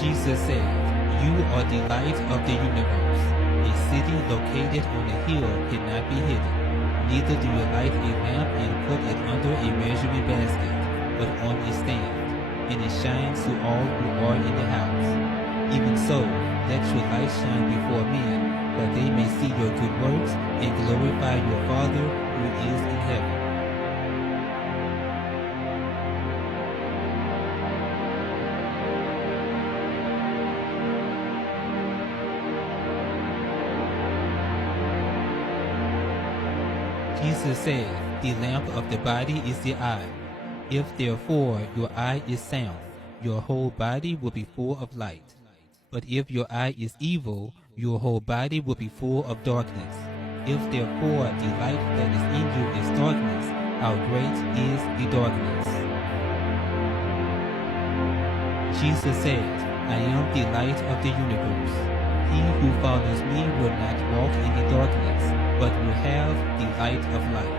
Jesus said, "You are the light of the universe. A city located on a hill cannot be hidden. Neither do you light a lamp and put it under a measuring basket, but on a stand, and it shines to all who are in the house. Even so, let your light shine before men, that they may see your good works and glorify your Father who is in heaven." Jesus said, "The lamp of the body is the eye. If therefore your eye is sound, your whole body will be full of light. But if your eye is evil, your whole body will be full of darkness. If therefore the light that is in you is darkness, how great is the darkness?" Jesus said, "I am the light of the universe. He who follows me will not walk in the darkness, but will have the light of life."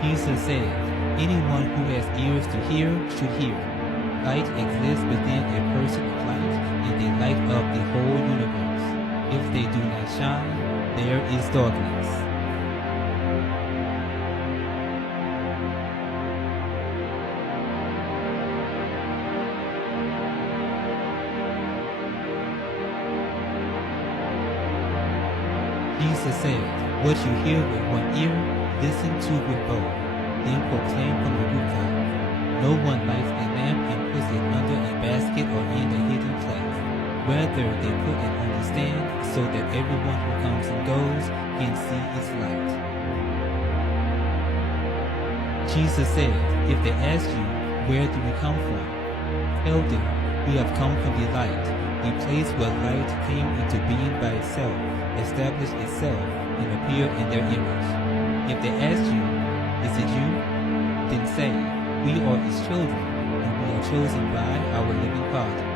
Jesus said, "Anyone who has ears to hear should hear. Light exists within a person of light, and they light up the whole universe. If they do not shine, there is darkness." Jesus said, "What you hear with one ear, listen to with both, then proclaim from the rooftop. No one lights a lamp and puts it under a basket or in a hidden place. Rather, they put it on the stand so that everyone who comes and goes can see its light." Jesus said, "If they ask you, 'Where do we come from?' tell them, 'We have come from the light, the place where light came into being by itself, established itself, and appeared in their image.' If they ask you, 'Is it you?' then say, 'We are his children, and we are chosen by our living Father.'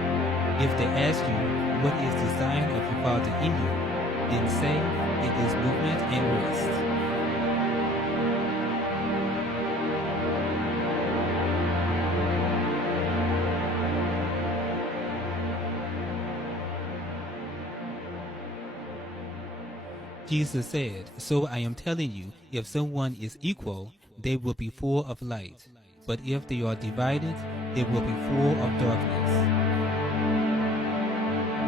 If they ask you, 'What is the sign of your Father in you?' then say, 'It is movement and rest.'" Jesus said, "So I am telling you, if someone is equal, they will be full of light. But if they are divided, they will be full of darkness."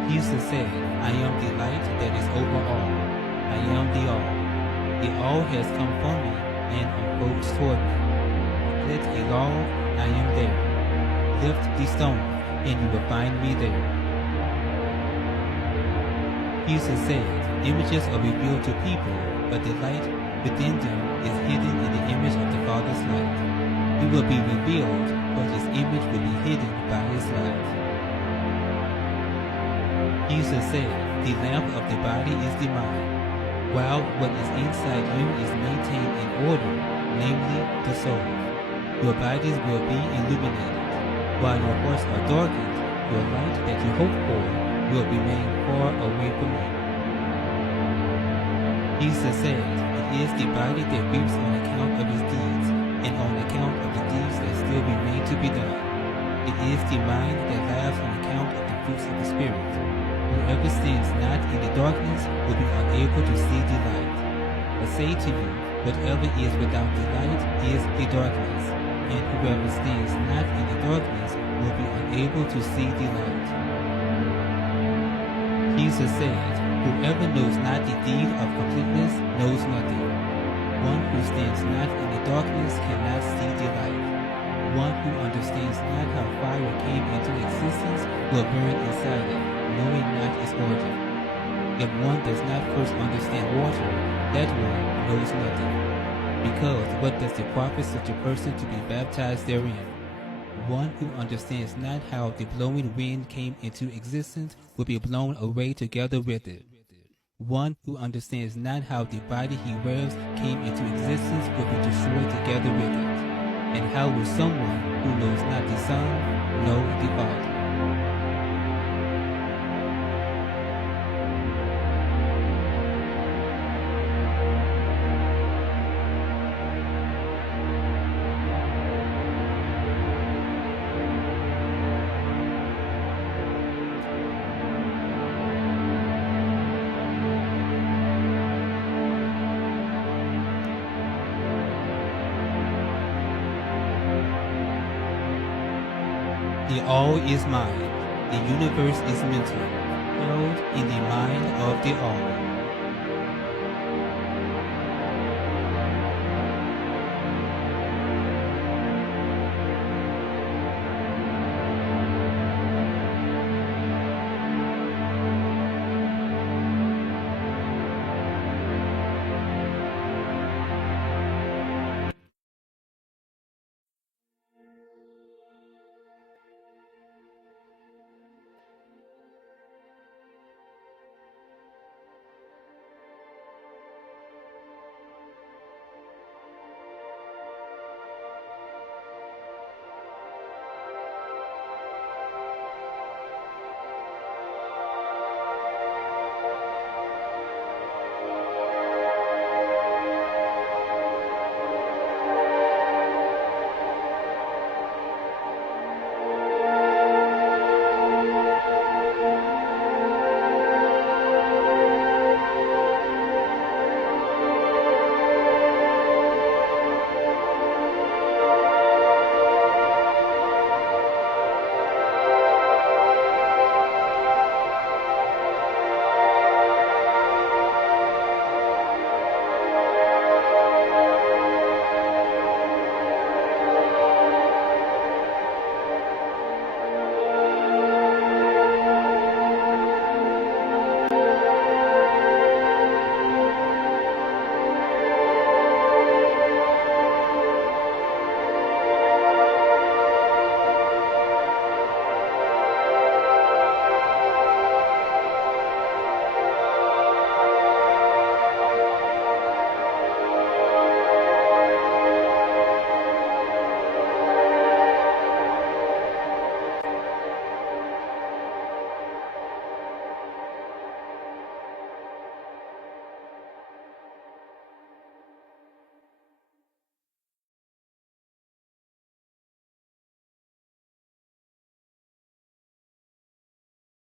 Jesus said, "I am the light that is over all. I am the all. The all has come from me and unfolds toward me. Let a log, I am there. Lift the stone, and you will find me there." Jesus said, "Images are revealed to people, but the light within them is hidden in the image of the Father's light. He will be revealed, but his image will be hidden by his light." Jesus said, "The lamp of the body is the mind, while what is inside you is maintained in order, namely the soul. Your bodies will be illuminated. While your hearts are darkened, your light that you hope for will remain far away from you." Jesus said, "It is the body that weeps on account of its deeds, and on account of the deeds that still remain to be done. It is the mind that laughs on account of the fruits of the Spirit. Whoever stands not in the darkness will be unable to see the light. I say to you, whatever is without the light is the darkness, and whoever stands not in the darkness will be unable to see the light." Jesus said, "Whoever knows not the deed of completeness knows nothing. One who stands not in the darkness cannot see the light. One who understands not how fire came into existence will burn inside it, knowing not its origin. If one does not first understand water, that one knows nothing. Because what does it profit such a person to be baptized therein? One who understands not how the blowing wind came into existence will be blown away together with it. One who understands not how the body he wears came into existence will be destroyed together with it. And how will someone who knows not the Son know the Father?" The all is mind. The universe is mental, held in the mind of the all.